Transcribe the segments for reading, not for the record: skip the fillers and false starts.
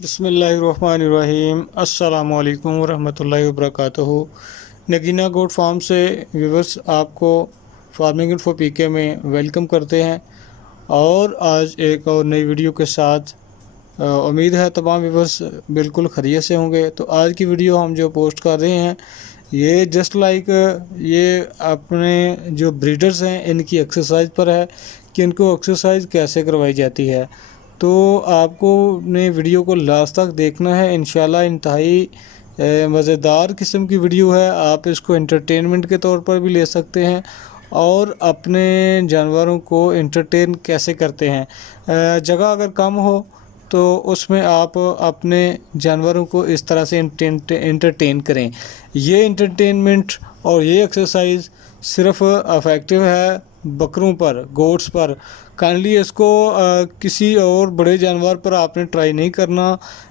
बिस्मिल्लाहिर्रहमानिर्रहीम अस्सलामु अलैकुम वरहमतुल्लाहि वबरकातुहू। नगीना गोट फार्म से व्यूवर्स आपको फार्मिंग इन्फो पीके में वेलकम करते हैं और आज एक और नई वीडियो के साथ उम्मीद है तमाम व्यूवर्स बिल्कुल खैरियत से होंगे। तो आज की वीडियो हम जो पोस्ट कर रहे हैं ये जस्ट लाइक ये अपने जो ब्रीडर्स हैं इनकी एक्सरसाइज पर है कि इनको एक्सरसाइज कैसे करवाई जाती है। तो आपको ने वीडियो को लास्ट तक देखना है। इंशाल्लाह इंतहाई मज़ेदार किस्म की वीडियो है। आप इसको एंटरटेनमेंट के तौर पर भी ले सकते हैं और अपने जानवरों को एंटरटेन कैसे करते हैं। जगह अगर कम हो तो उसमें आप अपने जानवरों को इस तरह से एंटरटेन करें। ये एंटरटेनमेंट और ये एक्सरसाइज सिर्फ अफेक्टिव है बकरों पर, गोट्स पर। काइंडली इसको किसी और बड़े जानवर पर आपने ट्राई नहीं करना।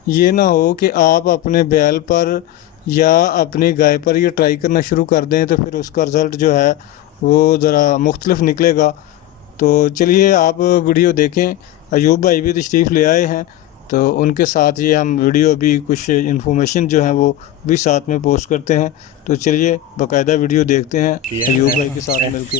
ये ना हो कि आप अपने बैल पर या अपनी गाय पर ये ट्राई करना शुरू कर दें तो फिर उसका रिज़ल्ट जो है वो ज़रा मुख्तलिफ निकलेगा। तो चलिए आप वीडियो देखें। अयूब भाई भी तशरीफ़ ले आए हैं तो उनके साथ ये हम वीडियो भी कुछ इन्फॉर्मेशन जो है वो भी साथ में पोस्ट करते हैं। तो चलिए बाकायदा वीडियो देखते हैं अयूब भाई के साथ मिलके।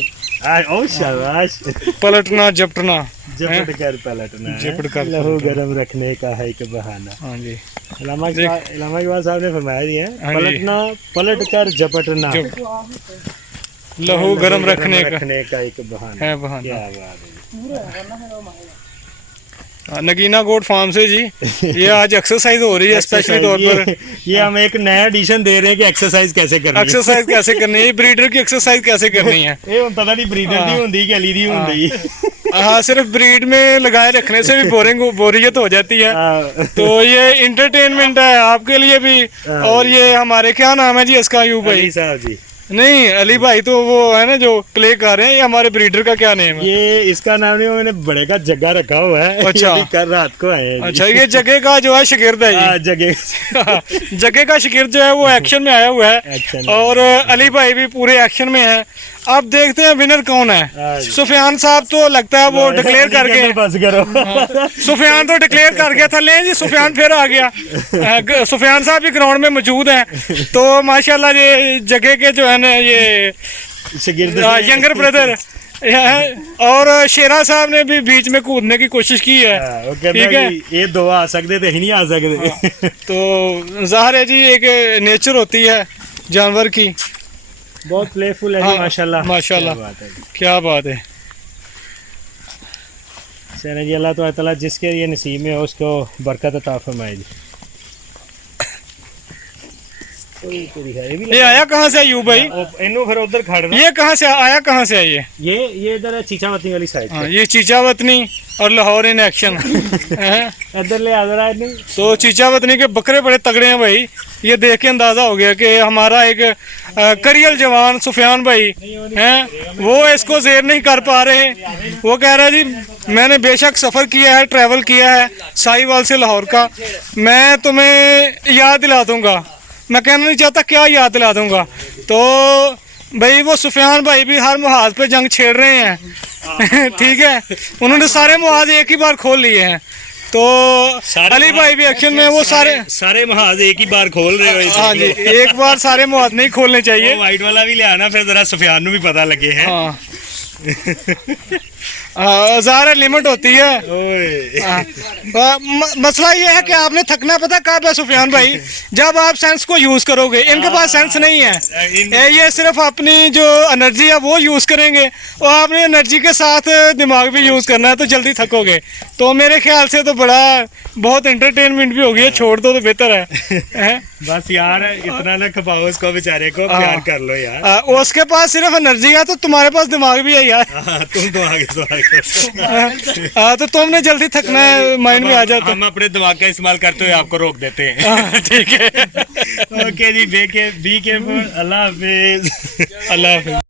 ओ शाबाश, पलटना झपटना, झपट कर पलटना, झपट कर लहू गरम रखने का है एक बहाना। हाँ जी, इलामा इकबाल साहब ने फरमाया दिया है, पलटना पलट कर झपटना, लहू गरम रखने का एक बहाना है बहाना। क्या बात है। नगीना गोट फार्म से जी ये आज एक्सरसाइज हो रही है स्पेशली तौर पर। ये हम एक नया एडिशन दे रहे हैं कि एक्सरसाइज कैसे करनी है। एक्सरसाइज कैसे करनी है, ब्रीडर की एक्सरसाइज कैसे करनी है। ये पता नहीं ब्रीडर दी होंदी कि अली दी होंदी। हाँ, सिर्फ ब्रीड में लगाए रखने से भी बोरियत हो जाती है। तो ये इंटरटेनमेंट है आपके लिए भी। और ये हमारे क्या नाम है जी इसका, अयूब भाई साहब जी? नहीं, अली भाई तो वो है ना जो प्ले कर रहे हैं। ये हमारे ब्रीडर का क्या नेम है? ये इसका नाम नहीं, मैंने बड़े का जगह रखा हुआ है। अच्छा, कल रात को आए। अच्छा, ये जगह का जो है शिगिर्द है जी। जगह का शिगिर्द जो है वो एक्शन में आया हुआ है और अली भाई भी पूरे एक्शन में है। अब देखते हैं विनर कौन है। सुफियान साहब तो लगता है वो डिक्लेयर करके बस करो। सुफियान तो डिक्लेयर कर गया था। ले जी, सुफियान फिर आ गया। सुफियान साहब भी ग्राउंड में मौजूद हैं। तो माशाल्लाह ये जगह के जो है ना ये यंगर ब्रदर और शेरा साहब ने भी बीच में कूदने की कोशिश की है। ठीक है, ये दो आ सकते थे, नहीं आ सकते। तो जाहिर है जी एक नेचर होती है जानवर की। बहुत प्लेफुल है। हाँ, माशाल्लाह माशाल्लाह, क्या बात है। सर जी अल्लाह ताला जिसके ये नसीब में हो उसको बरकत अता फरमाए जी। ये आया कहाँ से अयूब भाई? इन्हों फिर उधर खड़ना। ये कहाँ से आया, कहाँ से आई है? ये इधर चीचावतनी वाली साइड। हाँ, ये चीचावतनी और लाहौर इन एक्शन इधर ले आदर नहीं। तो चीचावतनी के बकरे बड़े तगड़े हैं भाई। ये देख के अंदाजा हो गया कि हमारा एक करियल जवान सुफियान भाई हैं, वो इसको ज़ेर नहीं कर पा रहे। वो कह रहा है जी मैंने बेशक सफ़र किया है, ट्रैवल किया है साहिवाल से लाहौर का, मैं तुम्हें याद दिला दूंगा। मैं कहना नहीं चाहता क्या याद दिला दूंगा। तो भाई वो सुफियान भाई भी हर मुहाज पे जंग छेड़ रहे हैं। ठीक है, उन्होंने सारे मुहाज एक ही बार खोल लिए हैं। तो अली भाई भी एक्शन में, वो सारे मुहाज एक ही बार खोल रहे हो। हाँ जी, एक बार सारे मुहाज नहीं खोलने चाहिए। वाइट वाला भी ले आना फिर जरा सुफियान को भी पता लगे है। हाँ ज़ाहिर लिमिट होती है। मसला ये है कि आपने थकना पता कब है सुफियान भाई, जब आप सेंस को यूज करोगे। इनके पास सेंस नहीं है, ये सिर्फ अपनी जो एनर्जी है वो यूज करेंगे और आपने एनर्जी के साथ दिमाग भी यूज करना है तो जल्दी थकोगे। तो मेरे ख्याल से तो बहुत एंटरटेनमेंट भी होगी, छोड़ दो तो बेहतर है। बस यार इतना ना खपाओ उसको, बेचारे को प्यार कर लो यार। उसके पास सिर्फ एनर्जी है तो तुम्हारे पास दिमाग भी है यार। तुम तो आगे तो तुमने जल्दी थकना है, माइंड में आ जाता। हम अपने दिमाग का इस्तेमाल करते हुए आपको रोक देते हैं। ठीक है, ओके जी, बी केयरफुल। अल्लाह हाफिज। अल्लाह हाफिज।